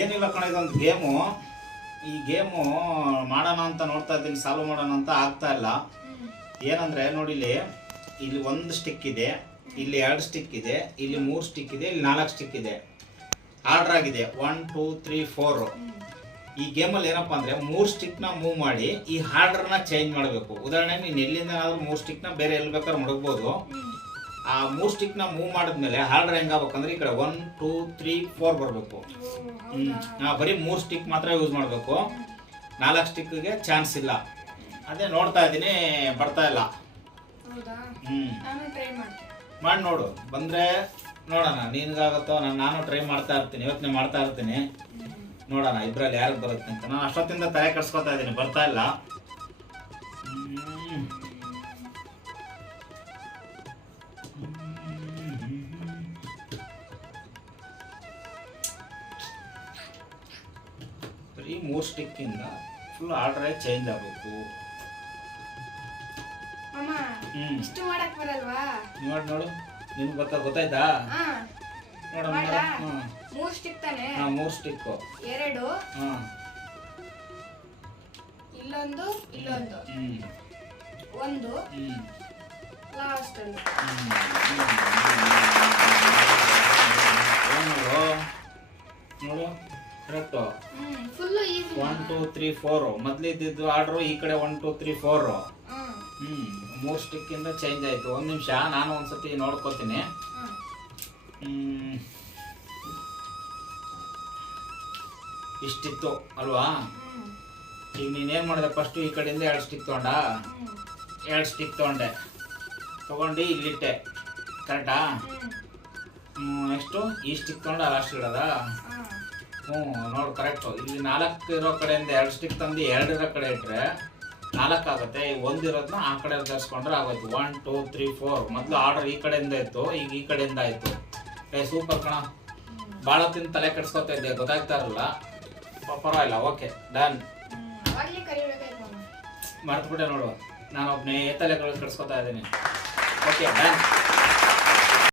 ಏನಿಲ್ಲ ಕಣ, ಇದೊಂದು ಗೇಮು. ಈ ಗೇಮು ಮಾಡೋಣ ಅಂತ ನೋಡ್ತಾ ಇದ್ದೀನಿ, ಸಾಲ್ವ್ ಮಾಡೋಣ ಅಂತ ಆಗ್ತಾ ಇಲ್ಲ. ಏನಂದ್ರೆ ನೋಡಿ ಇಲ್ಲಿ ಇಲ್ಲಿ ಒಂದು ಸ್ಟಿಕ್ ಇದೆ, ಇಲ್ಲಿ ಎರಡು ಸ್ಟಿಕ್ ಇದೆ, ಇಲ್ಲಿ ಮೂರು ಸ್ಟಿಕ್ ಇದೆ, ಇಲ್ಲಿ ನಾಲ್ಕು ಸ್ಟಿಕ್ ಇದೆ. ಆರ್ಡರ್ ಆಗಿದೆ ಒನ್ ಟೂ ತ್ರೀ ಫೋರ್ ಈ ಗೇಮಲ್ಲಿ ಏನಪ್ಪ ಅಂದರೆ ಮೂರು ಸ್ಟಿಕ್ನ ಮೂವ್ ಮಾಡಿ ಈ ಹಾರ್ಡರ್ನ ಚೇಂಜ್ ಮಾಡಬೇಕು. ಉದಾಹರಣೆಗೆ ನೀನು ಎಲ್ಲಿಂದ ಏನಾದ್ರು ಮೂರು ಸ್ಟಿಕ್ನ ಬೇರೆ ಎಲ್ಲಿ ಬೇಕಾದ್ರೂ ಮಡಗ್ಬೋದು. ಆ ಮೂರು ಸ್ಟಿಕ್ನ ಮೂವ್ ಮಾಡಿದ್ಮೇಲೆ ಹಾರ್ಡರ್ ಹೆಂಗಾಗ್ಬೇಕಂದ್ರೆ ಈ ಕಡೆ ಒನ್ ಟೂ ತ್ರೀ ಫೋರ್ ಬರಬೇಕು. ಆ, ಬರೀ ಮೂರು ಸ್ಟಿಕ್ ಮಾತ್ರ ಯೂಸ್ ಮಾಡಬೇಕು. ನಾಲ್ಕು ಸ್ಟಿಕ್ಗೆ ಚಾನ್ಸ್ ಇಲ್ಲ. ಅದೇ ನೋಡ್ತಾ ಇದ್ದೀನಿ ಬರ್ತಾ ಇಲ್ಲ. ಮಾಡ್ತೀನಿ. ಮಾಡಿ ನೋಡು. ಬಂದ್ರೆ ನೋಡೋಣ ನೀನ್ಗಾಗತ್ತೋ ನಾನು ನಾನು ಟ್ರೈ ಮಾಡ್ತಾ ಇರ್ತೀನಿ ಯೋಚನೆ ಮಾಡ್ತಾ ಇರ್ತೀನಿ. ನೋಡೋಣ ಇದ್ರಲ್ಲಿ ಯಾರಿಗೆ ಬರುತ್ತೆ ಅಂತ. ನಾನು ಅಷ್ಟೊತ್ತಿಂದ ತಲೆ ಕಡಿಸ್ಕೊತಾ ಇದ್ದೀನಿ ಬರ್ತಾ ಇಲ್ಲ. ಬರೀ ಮೂರು ಸ್ಟಿಕ್ಕಿಂದ ಫುಲ್ ಆರ್ಡ್ರೇ ಚೇಂಜ್ ಆಗಬೇಕು ಅಮ್ಮ ಹ್ಮ್ ಇಷ್ಟು ಮಾಡಕ್ ಬರಲ್ವಾ ನೋಡಿ ನೋಡು ನಿಮ್ಗೆ ಗೊತ್ತಾ ಗೊತ್ತಾಯ್ತಾ ಹಾ ನೋಡಮ್ಮ ಮಾಡ್ಲಾ? ಹ್ಞೂ ಮೂರ್ ಸ್ಟಿಕ್ ತಾನೆ ಹಾಂ ಮೂರು ಸ್ಟಿಕ್ಕು ಎರಡು ಹಾಂ ಇಲ್ಲೊಂದು ಇಲ್ಲೊಂದು ಒಂದು ಲಾಸ್ಟ್ ಒಂದು ನೋಡು ನೋಡು correct hmm one two three four ಮೊದಲಿದ್ದು order ಈ ಕಡೆ one two three four hmm. ಹ್ಞೂ ಮೂರು ಸ್ಟಿಕ್ಕಿಂದ ಚೇಂಜ್ ಆಯಿತು. ಒಂದು ನಿಮಿಷ ನಾನು ಒಂದ್ಸತಿ ನೋಡ್ಕೋತೀನಿ. ಹ್ಮ್. ಹ್ಮ್. ಇಷ್ಟಿತ್ತು ಅಲ್ವಾ? ಈಗ ನೀನೇನು ಮಾಡಿದೆ ಫಸ್ಟು ಈ ಕಡೆಯಿಂದ ಎರಡು ಸ್ಟಿಕ್ ತಗೊಂಡ? ಎರಡು ಸ್ಟಿಕ್ ತೊಗೊಂಡೆ. ತಗೊಂಡು ಇಲ್ಲಿಟ್ಟೆ ಕರೆಕ್ಟಾ ನೆಕ್ಸ್ಟು ಈ ಸ್ಟಿಕ್ ತೊಗೊಂಡು ಲಾಸ್ಟ್ ಇಡೋದಾ? ಹ್ಞೂ ನೋಡು ಕರೆಕ್ಟು ಇಲ್ಲಿ ನಾಲ್ಕು ಇರೋ ಕಡೆಯಿಂದ ಎರಡು ಸ್ಟಿಕ್ ತಂದು ಎರಡು ಇರೋ ಕಡೆ ಇಟ್ಟರೆ ನಾಲ್ಕು ಆಗುತ್ತೆ. ಈಗ ಒಂದು ಇರೋದನ್ನ ಆ ಕಡೆ ಧರಿಸ್ಕೊಂಡ್ರೆ ಆಗೋಯ್ತು. ಒನ್ ಟೂ ತ್ರೀ ಫೋರ್ ಮೊದಲು ಆರ್ಡರ್ ಈ ಕಡೆಯಿಂದ ಇತ್ತು ಈಗ ಈ ಕಡೆಯಿಂದ ಆಯಿತು. ಏ ಸೂಪರ್ ಕಣ. ಭಾಳ ತಿಂದು ತಲೆ ಕೆಡ್ಸ್ಕೊತಾ ಇದ್ದೆ ಗೊತ್ತಾಗ್ತಾ ಇರಲ್ಲ. ಪರವಾಗಿಲ್ಲ ಓಕೆ ಡನ್ ಮರ್ತ್ಬಿಟ್ಟೆ ನೋಡು. ನಾನು ಒಬ್ಬನೇ ತಲೆ ಕೆಡ್ಸ್ಕೊತಾ ಇದ್ದೀನಿ. Okay done